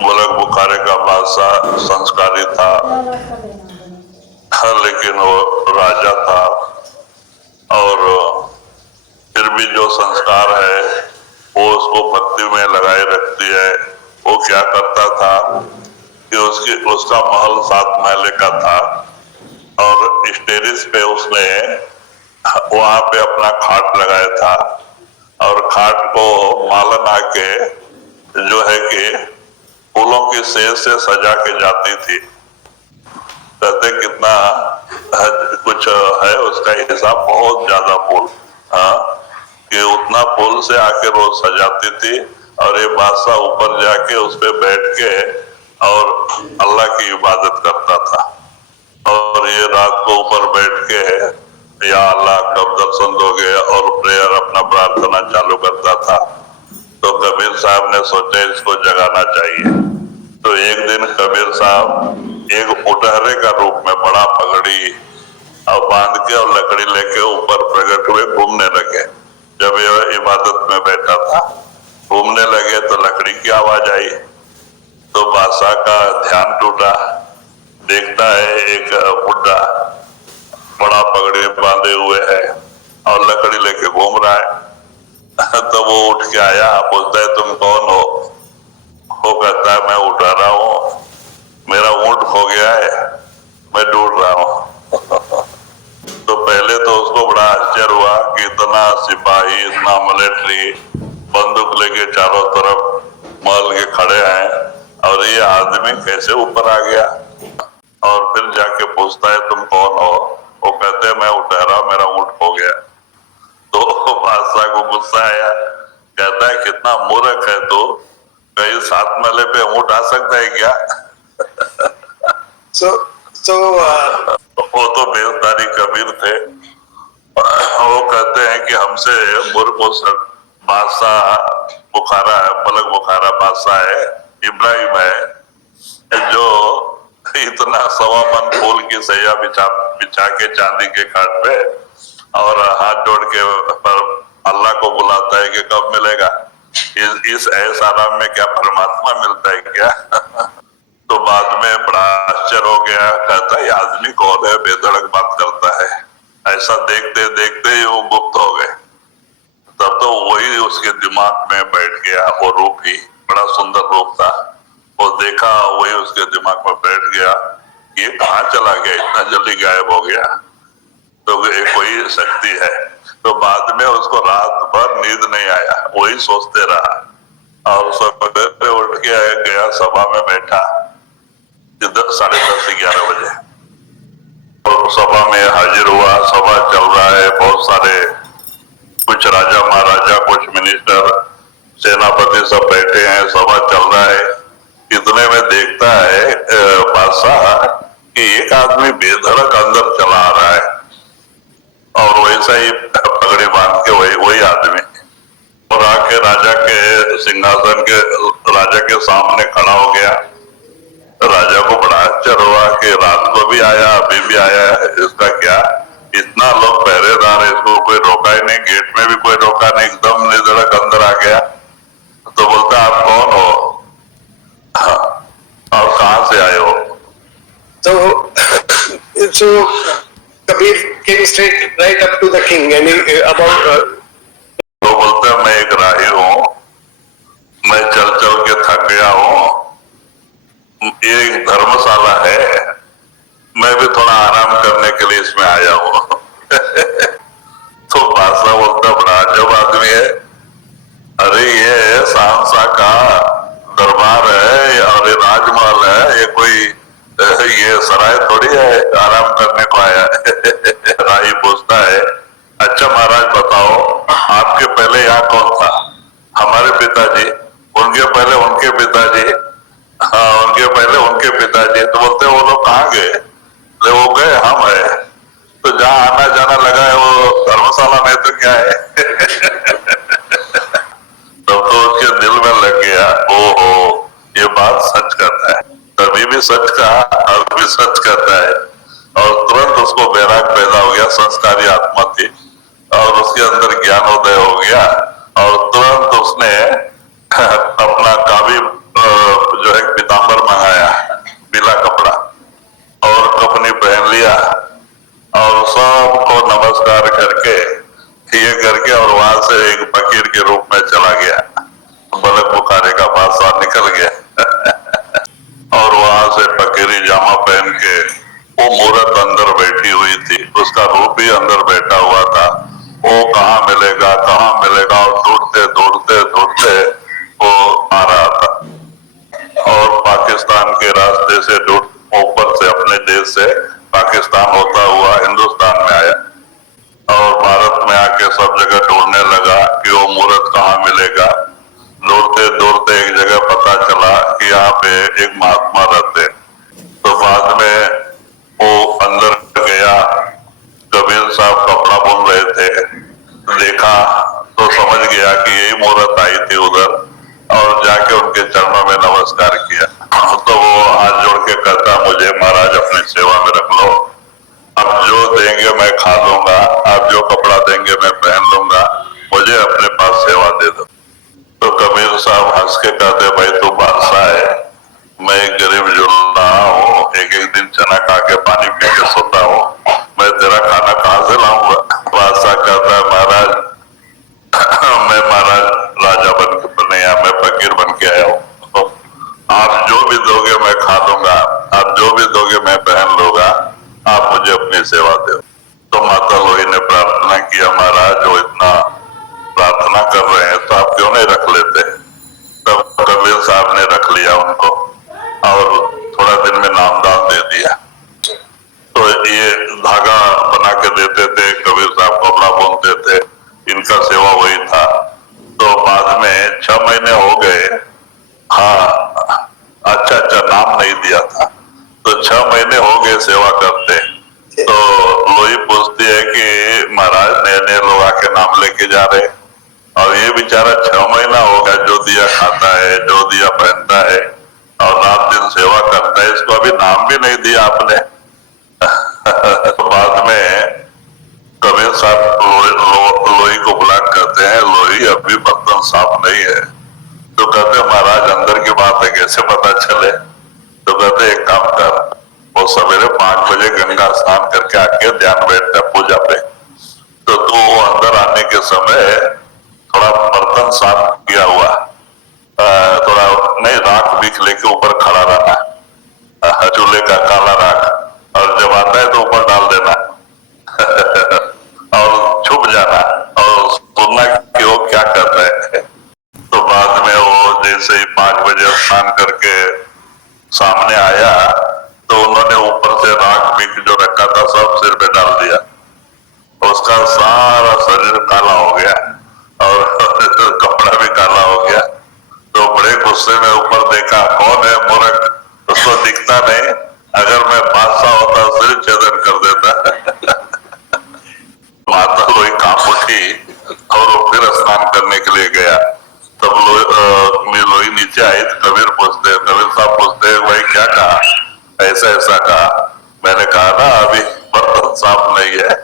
मलक बुखारे का बादशाह संस्कारी था, लेकिन वो राजा था। और फिर भी जो संस्कार है वो उसको भक्ति में लगाए रखती है। वो क्या करता था कि उसका महल 7 महले का था और स्टेरिस पे उसने वहां पे अपना खाट लगाया था और खाट को मालन आके जो है कि फूलों की सेज से सजा के जाती थी। कहते कितना कुछ है उसका हिसाब, बहुत ज्यादा फूल, हाँ, कि उतना फूल से आके रोज सजाती थी। और ये बादशाह ऊपर जाके उस पे बैठ के और अल्लाह की इबादत करता था। और ये रात को ऊपर बैठ के या अल्लाह कब दर्शन दोगे और प्रेयर अपना प्रार्थना चालू करता था। तो कबीर साहब ने सोचा इसको जगाना चाहिए। तो एक दिन कबीर साहब एक उटहरे का रूप में बड़ा पगड़ी और बांध के और लकड़ी लेके ऊपर प्रकट हुए, घूमने लगे। जब ये इबादत में बैठा था, घूमने लगे तो लकड़ी की आवाज आई। तो बादशाह का ध्यान टूटा, देखता है एक बुढ़ा बड़ा पगड़ी बांधे हुए है और लकड़ी लेके घूम रहा है। तो वो उठ के आया, बोलता है तुम कौन हो? वो कहता है मैं उठा रहा हूँ, मेरा ऊंट खो गया है, मैं ढूंढ रहा हूँ। तो पहले तो उसको बड़ा आश्चर्य हुआ कि इतना सिपाही, इतना मिलिट्री बंदूक लेके चारों तरफ महल के खड़े हैं और ये आदमी कैसे ऊपर आ गया। और फिर जाके पूछता है तुम कौन हो? वो कहते हैं मैं उठा रहा, मेरा ऊंट खो गया। तो बादशाह को गुस्सा आया, कहता है कितना मूर्ख है तू, कहीं 7 महले पे ऊंट आ सकता है क्या? वो तो बेलदारी कबीर थे। वो कहते हैं कि हमसे मूर्ख बादशाह बुखारा है, मलक बुखारा बादशाह है, इब्राहिम है, जो इतना 1.25 मन फूल की सैया बिछा के चांदी के खाट पे और हाथ जोड़ के पर अल्लाह को बुलाता है कि कब मिलेगा। इस ऐसा आराम में क्या परमात्मा मिलता है क्या? तो बाद में बड़ा आश्चर्य हो गया, कहता है आदमी कौन है, बेधड़क बात करता है। ऐसा देखते देखते ही वो गुप्त हो गए। तब तो वही उसके दिमाग में बैठ गया, वो रूप ही बड़ा सुंदर रूप था। वो देखा, वही उसके दिमाग में बैठ गया, ये कहाँ चला गया, इतना जल्दी गायब हो गया। तो ये कोई शक्ति है। तो बाद में उसको रात भर नींद नहीं आया, वही सोचते रहा और सवेरे उठ के गया, सभा में बैठा 10:30 11 बजे और सभा में हाजिर हुआ। सभा चल रहा है, बहुत सारे कुछ राजा महाराजा, कुछ मिनिस्टर, सेनापति सब बैठे हैं, सभा चल रहा है। इतने में देखता है बादशाह कि एक आदमी बेधड़क अंदर चला आ रहा है और वैसा ही पगड़ी बांध के वही आदमी और आके राजा के सिंहासन के राजा के सामने खड़ा हो गया। राजा को बड़ा आश्चर्य हुआ कि रात को भी आया, अभी भी आया है, इसका क्या? इतना लोग पहरेदार है, इसको कोई रोका ही नहीं, गेट में भी कोई रोका नहीं, एकदम निधड़क अंदर आ गया। तो बोलता आप कौन हो और कहां से आए हो? So Kabir came straight right up to the king and तो बोलते मैं एक राही हूँ, मैं चल चल के थक गया हूँ, ये एक धर्मशाला है, मैं भी थोड़ा आराम करने के लिए इसमें आया हूँ। तो बादशाह बोलता बड़ा अजब आदमी है, अरे ये शहंशाह का दरबार है और ये राजमहल है, ये कोई ये सराय थोड़ी है, आराम करने को आया है। राही पूछता है अच्छा महाराज बताओ, आपके पहले यहाँ कौन था? हमारे पिताजी। उनके पहले उनके पिताजी। हाँ, उनके पहले उनके पिताजी। तो बोलते वो लोग कहाँ गए? वो गए हम है। तो जहाँ आना जाना लगा है वो धर्मशाला में, तो क्या है? तब तो उसके दिल में लग गया, ओहो ये बात सच करता है, तभी भी सच कहा, अब भी सच करता है। और तुरंत उसको वैराग पैदा हो गया, संस्कारी आत्मा थी और उसके अंदर ज्ञानोदय हो गया और तुरंत उसने अपना काबी जो है भी अंदर बैठा हुआ था, वो कहाँ मिलेगा और ढूंढते ढूंढते ढूंढते वो आ रहा था और पाकिस्तान के रास्ते से ऊपर से अपने देश से पाकिस्तान होता हुआ हिंदुस्तान में आया और भारत में आके सब जगह ढूंढने लगा कि वो मूर्त कहाँ मिलेगा। दौड़ते दौड़ते एक जगह पता चला कि यहाँ पे एक महात्मा रहते। तो बाद में वो अंदर गया, कबीर साहब कपड़ा बुन रहे थे, देखा तो समझ गया कि यही मूर्त आई थी उधर और जाके उनके चरणों में नमस्कार किया। तो वो हाथ जोड़ के कहता, मुझे महाराज अपनी सेवा में रख लो, आप जो देंगे मैं खा लूंगा, आप जो कपड़ा देंगे मैं पहन लूंगा, मुझे अपने पास सेवा दे दो। तो कबीर साहब हंस के कहते, भाई तू बादशाह है, मैं एक गरीब जुल्ला हूँ, एक एक दिन चना खा के पानी पी के सोता हूँ, मैं तेरा खाना कहाँ से लाऊंगा। बादशाह कहता है, महाराज मैं महाराज राजा बन के नहीं आया, मैं फकीर बन के आया हूँ, आप जो भी दोगे मैं खा लूंगा, आप जो भी दोगे मैं पहन लूंगा, आप मुझे अपनी सेवा दो। तो माता लोई ने प्रार्थना किया, महाराज वो इतना प्रार्थना कर रहे हैं तो आप क्यों नहीं रख लेते। तब कबीर साहब ने रख लिया उनको और थोड़ा दिन में नामदान दे दिया। तो ये धागा बना के देते थे, कबीर साहब कपड़ा बुनते थे, इनका सेवा वही था। तो बाद में 6 महीने हो गए, हाँ अच्छा नाम नहीं दिया था, तो 6 महीने हो गए सेवा करते। तो लोई पूछती है कि महाराज नए नए लोग आके नाम लेके जा रहे और ये बेचारा 6 महीना हो गया, जो दिया खाता है, जो दिया पहनता है और रात दिन सेवा करता है, इसको अभी नाम भी नहीं दिया आपने। तो बाद में कबीर साहब लोई को बुला करते हैं, लोई अभी बर्तन साफ नहीं है। तो कहते महाराज अंदर की बात है, कैसे पता चले। तो कहते एक काम कर, वो सवेरे 5 बजे गंगा स्नान करके आके ध्यान बैठता पूजा पे, तो तू वो अंदर आने के समय थोड़ा बर्तन साफ किया हुआ थोड़ा नहीं राख बीख लेके ऊपर खड़ा रहना, चूल्हे का काला राख, और जब आता है तो ऊपर डाल देना और छुप जाना और सुनना कि वो क्या कर रहे हैं। तो बाद में वो जैसे ही 5 बजे स्नान करके सामने आया तो उन्होंने ऊपर से राख बीख जो रखा था सब सिर पे डाल दिया, उसका सारा शरीर काला हो गया और कपड़ा भी काला हो गया। तो बड़े गुस्से में ऊपर देखा, कौन है मूर्ख, उसको दिखता नहीं, अगर मैं बादशाह होता सिर छेदन कर देता। माता लोई कांप उठी और वो फिर स्नान करने के लिए गया। तब लोई नीचे आई तो कबीर साहब पूछते भाई क्या कहा, ऐसा ऐसा कहा। मैंने कहा ना अभी बर्तन साफ नहीं है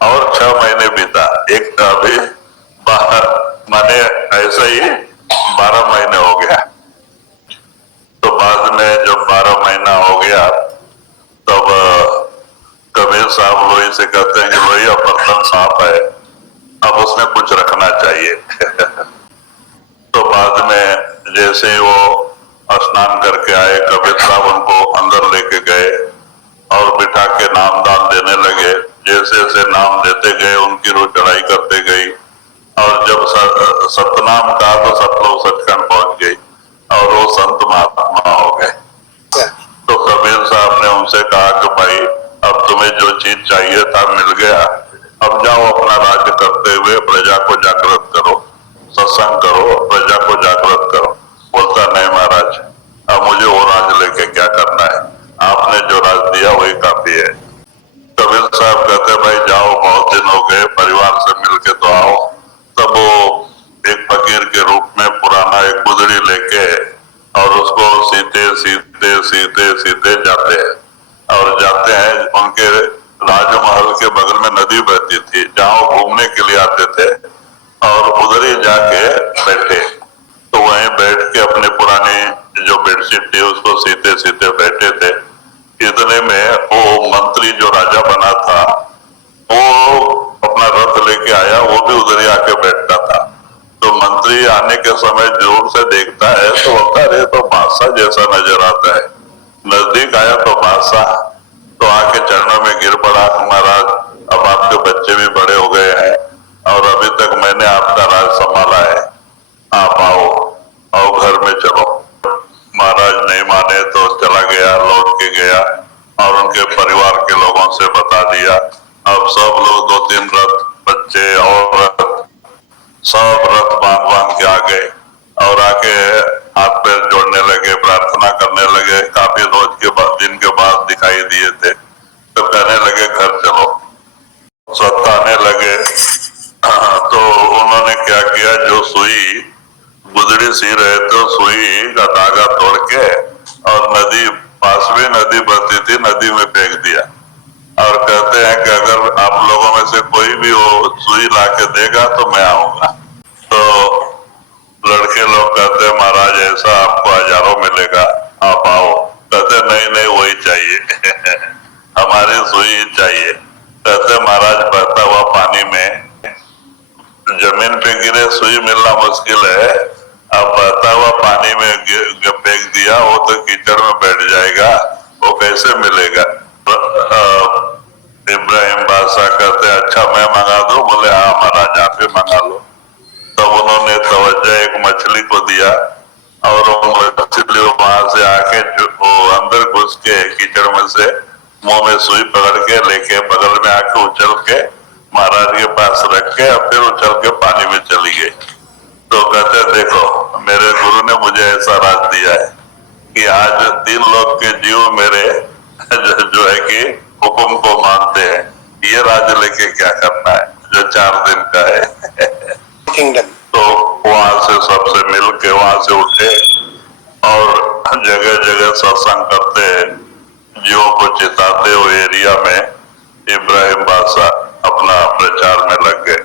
और 6 महीने बीता, एक अभी माने ऐसा ही 12 महीने हो गया। तो बाद में जब 12 महीना हो गया तब कबीर साहब लोई से कहते हैं कि लोई अब बर्तन साफ है, अब उसमें कुछ रखना चाहिए। तो बाद में जैसे ही वो स्नान करके आए, कबीर साहब उनको अंदर लेके गए और बिठा के नामदान देने लगे। जैसे जैसे नाम देते गए उनकी रूह चढ़ाई करते गई और जब सतनाम कहा तो सतलोक सचखंड पहुंच गई और वो संत महात्मा हो गए। तो कबीर साहब ने उनसे कहा कि भाई अब तुम्हें जो चीज चाहिए था मिल गया, अब जाओ अपना राज्य करते हुए प्रजा को जागृत करो, सत्संग करो, प्रजा को जागृत करो। बोलता नहीं महाराज, अब मुझे वो राज लेके क्या करना है, आपने जो राज दिया वही काफी है। कबीर साहब कहते भाई जाओ, बहुत दिन हो गए, परिवार से मिलके तो आओ। तब वो एक फकीर के रूप में पुराना एक गुदड़ी लेके और उसको सीते सीते सीते सीते जाते हैं और जाते हैं उनके राजमहल के बगल में नदी बहती थी जहाँ वो घूमने के लिए आते थे और उधर ही जाके बैठे। तो वहीं बैठ के अपने पुरानी जो बेडशीट थी उसको सीते सीते बैठे थे। इतने में वो मंत्री जो राजा बना था वो अपना रथ लेके आया, वो भी उधर ही आके बैठता था। तो मंत्री आने के समय दूर से देखता है तो बोलता है तो बादशाह जैसा नजर आता है। नजदीक आया तो बादशाह तो आके चरणों में गिर पड़ा, महाराज अब उनके परिवार के लोगों से बता दिया। अब सब लोग 2-3 रथ, बच्चे, औरत, सब रथ बांध के आ गए और आके हाथ पैर जोड़ने लगे, प्रार्थना करने लगे। काफी रोज के बाद, दिन के बाद दिखाई दिए थे, तो कहने लगे घर चलो, सताने लगे। तो उन्होंने क्या किया, जो सुई गुदड़ी सी रहे थे, सुई का धागा तोड़ के और नदी, पास में नदी बहती थी, नदी में फेंक दिया। और कहते हैं कि अगर आप लोगों में से कोई भी वो सुई ला के देगा तो मैं आऊंगा। तो लड़के लोग कहते हैं महाराज ऐसा आपको हजारों मिलेगा, आप आओ। कहते नहीं वही चाहिए हमारी सुई चाहिए। कहते महाराज बहता हुआ पानी में, जमीन पे गिरे सुई मिलना मुश्किल है, अब बहता हुआ पानी में फेंक दिया, वो तो कीचड़ में बैठ जाएगा, वो कैसे मिलेगा। इब्राहिम बादशाह कहते अच्छा मैं मंगा दूं? बोले हाँ महाराज आप ही मंगा लो। तब उन्होंने तवज्जो एक मछली को दिया और वो मछली वहां से आके वो अंदर घुस के कीचड़ में से मुंह में सुई पकड़ के लेके बगल में आके उछल के महाराज के पास रख के और फिर उछल के पानी में चली गई। तो कहते देखो मेरे गुरु ने मुझे ऐसा राज दिया है कि आज 3 लोग के जीव मेरे जो है कि हुक्म को मानते हैं, ये राज लेके क्या करना है जो 4 दिन का है Kingdom. तो वहां से सबसे मिल के वहां से उठे और जगह जगह सत्संग करते हैं, जीवों को चिताते हुए एरिया में इब्राहिम बादशाह अपना प्रचार में लग गए।